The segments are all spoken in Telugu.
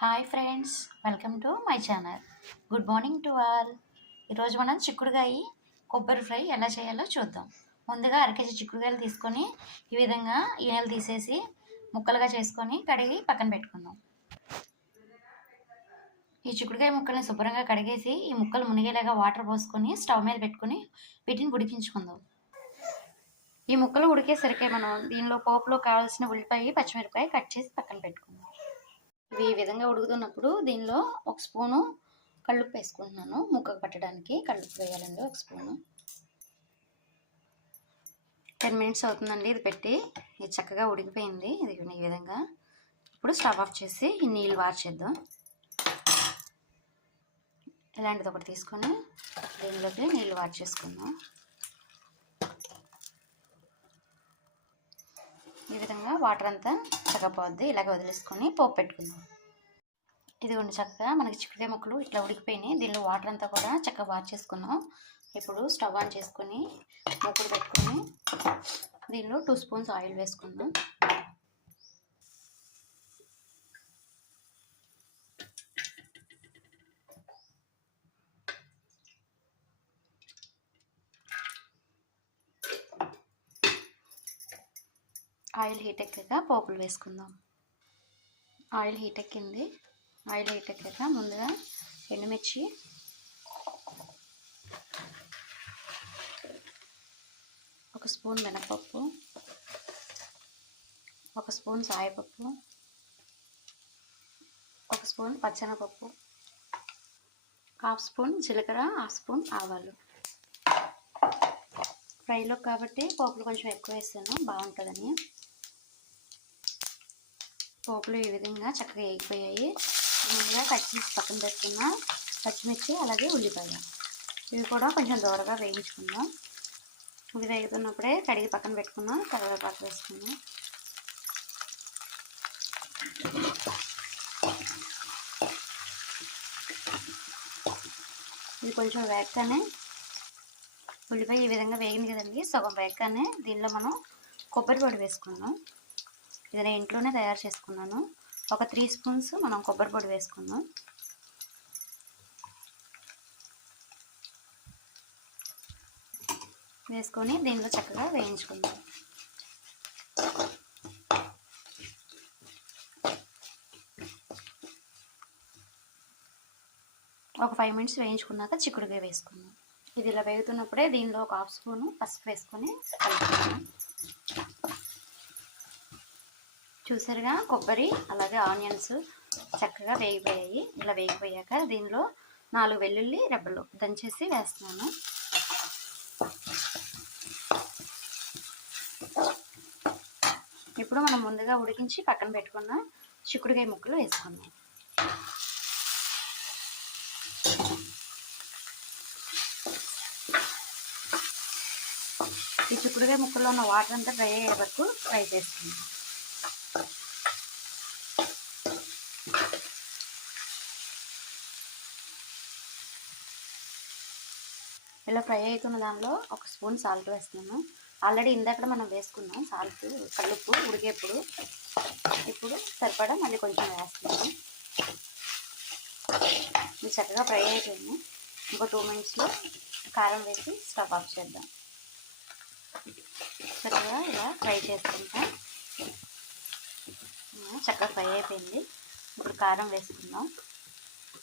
Hi friends, welcome to my channel. Good morning to all. ఈరోజు మనం చిక్కుడుకాయ కొబ్బరి ఫ్రై ఎలా చేయాలో చూద్దాం. ముందుగా అరకేజీ చిక్కుడుకాయలు తీసుకొని ఈ విధంగా ఈనెలు తీసేసి ముక్కలుగా చేసుకొని కడిగి పక్కన పెట్టుకుందాం. ఈ చిక్కుడుకాయ ముక్కల్ని శుభ్రంగా కడిగేసి ఈ ముక్కలు మునిగేలాగా వాటర్ పోసుకొని స్టవ్ మీద పెట్టుకొని వీటిని ఉడికించుకుందాం. ఈ ముక్కలు ఉడికేసరికి మనం దీనిలో పోపులో కావాల్సిన ఉల్లిపాయ పచ్చిమిరపకాయ కట్ చేసి పక్కన పెట్టుకుందాం. ఇవి ఈ విధంగా ఉడుకుతున్నప్పుడు దీనిలో ఒక స్పూను కళ్ళుప్పు వేసుకుంటున్నాను. ముక్కకు పట్టడానికి కళ్ళుప్పు వేయాలండి. ఒక స్పూను. 10 మినిట్స్ అవుతుందండి ఇది పెట్టి. ఇది చక్కగా ఉడికిపోయింది. ఇది ఈ విధంగా. ఇప్పుడు స్టవ్ ఆఫ్ చేసి ఈ నీళ్ళు వార్చేద్దాం. ఇలాంటిది ఒకటి తీసుకొని దీనిలోకి నీళ్ళు వార్చేసుకుందాం. ఈ విధంగా వాటర్ అంతా చక్కపోద్ది. ఇలాగ వదిలేసుకొని పోపు పెట్టుకుందాం. ఇదిగోండి, చక్కగా మనకి చిక్కుడుకాయ ముక్కలు ఇట్లా ఉడికిపోయినాయి. దీనిలో వాటర్ అంతా కూడా చక్కగా వార్చేసుకున్నాం. ఇప్పుడు స్టవ్ ఆన్ చేసుకొని మూకుడు పెట్టుకొని దీనిలో 2 స్పూన్స్ ఆయిల్ వేసుకుందాం. ఆయిల్ హీట్ ఎక్కాక పోపులు వేసుకుందాం. ఆయిల్ హీట్ ఎక్కింది. ఆయిల్ హీట్ ఎక్కాక ముందుగా ఎండుమిర్చి, ఒక స్పూన్ మినపప్పు, ఒక స్పూన్ సాయపప్పు, ఒక స్పూన్ పచ్చెనపప్పు, 1/2 స్పూన్ జీలకర్ర, 1/2 స్పూన్ ఆవాలు. ఫ్రైలో కాబట్టి పోపులు కొంచెం ఎక్కువ వేసాను, బాగుంటుందని. పోపులు ఈ విధంగా చక్కగా వేగిపోయాయి. ముందుగా కట్ చేసి పక్కన పెట్టుకున్న పచ్చిమిర్చి, అలాగే ఉల్లిపాయ, ఇవి కూడా కొంచెం దూరగా వేయించుకుందాం. ఇది వేగుతున్నప్పుడే కడిగి పక్కన పెట్టుకున్నాం కరివేపాకు వేసుకుందాం. ఇది కొంచెం వేగగానే ఉల్లిపాయ ఈ విధంగా వేగింది కదండి, సగం వేగగానే దీనిలో మనం కొబ్బరి పొడి వేసుకుందాం. ఇది నేను ఇంట్లోనే తయారు చేసుకున్నాను. ఒక 3 స్పూన్స్ మనం కొబ్బరి పొడి వేసుకుందాం. వేసుకొని దీనిలో చక్కగా వేయించుకుందాం. ఒక 5 మినిట్స్ వేయించుకున్నాక చిక్కుడుకాయ వేసుకుందాం. ఇది ఇలా వేగుతున్నప్పుడే దీనిలో ఒక 1/2 స్పూను పసుపు వేసుకొని కలుపుకుందాం. చూసారుగా, కొబ్బరి అలాగే ఆనియన్స్ చక్కగా వేగిపోయాయి. ఇలా వేగిపోయాక దీనిలో 4 వెల్లుల్లి రెబ్బలు దంచేసి వేస్తున్నాను. ఇప్పుడు మనం ముందుగా ఉడికించి పక్కన పెట్టుకున్న చిక్కుడుకాయ ముక్కలు వేసుకుందాం. ఈ చిక్కుడుకాయ ముక్కల్లో ఉన్న వాటర్ అంతా డ్రై అయ్యే వరకు ఫ్రై చేసుకుందాం. ఇలా ఫ్రై అవుతున్న దానిలో ఒక స్పూన్ సాల్ట్ వేస్తున్నాను. ఆల్రెడీ ఇందాక మనం వేసుకున్నాం సాల్ట్, కల్లుప్పు ఉడికేప్పుడు. ఇప్పుడు సరిపడా మళ్ళీ కొంచెం వేస్తున్నాను. ఇది చక్కగా ఫ్రై అయిపోయింది. ఇంకో 2 మినిట్స్లో కారం వేసి స్టవ్ ఆఫ్ చేద్దాం. చక్కగా ఇలా ఫ్రై చేసుకుంటాం. చక్కగా ఫ్రై అయిపోయింది. ఇప్పుడు కారం వేసుకుందాం.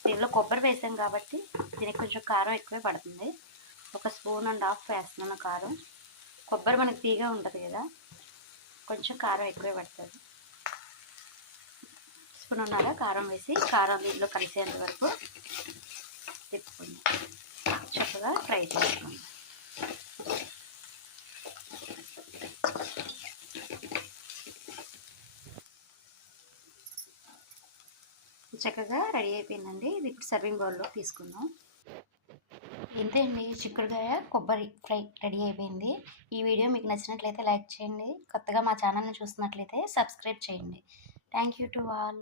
దీనిలో కొబ్బరి వేసాం కాబట్టి దీనికి కొంచెం కారం ఎక్కువే పడుతుంది. ఒక 1.5 స్పూన్ వేస్తున్నాను కారం. కొబ్బరి మనకు తీగా ఉంటుంది కదా, కొంచెం కారం ఎక్కువే పడుతుంది. 1.5 స్పూన్ కారం వేసి కారం దీంట్లో కలిసేంత వరకు తిప్పుకుందాం. చక్కగా ఫ్రై చేసుకుందాం. చక్కగా రెడీ అయిపోయిందండి. ఇది ఇప్పుడు సర్వింగ్ బౌల్లో తీసుకుందాం. ఇంతే అండి, చిక్కుడుకాయ కొబ్బరి ఫ్రై రెడీ అయిపోయింది. ఈ వీడియో మీకు నచ్చినట్లయితే లైక్ చేయండి. కొత్తగా మా ఛానల్ని చూస్తున్నట్లయితే సబ్స్క్రైబ్ చేయండి. Thank you to all.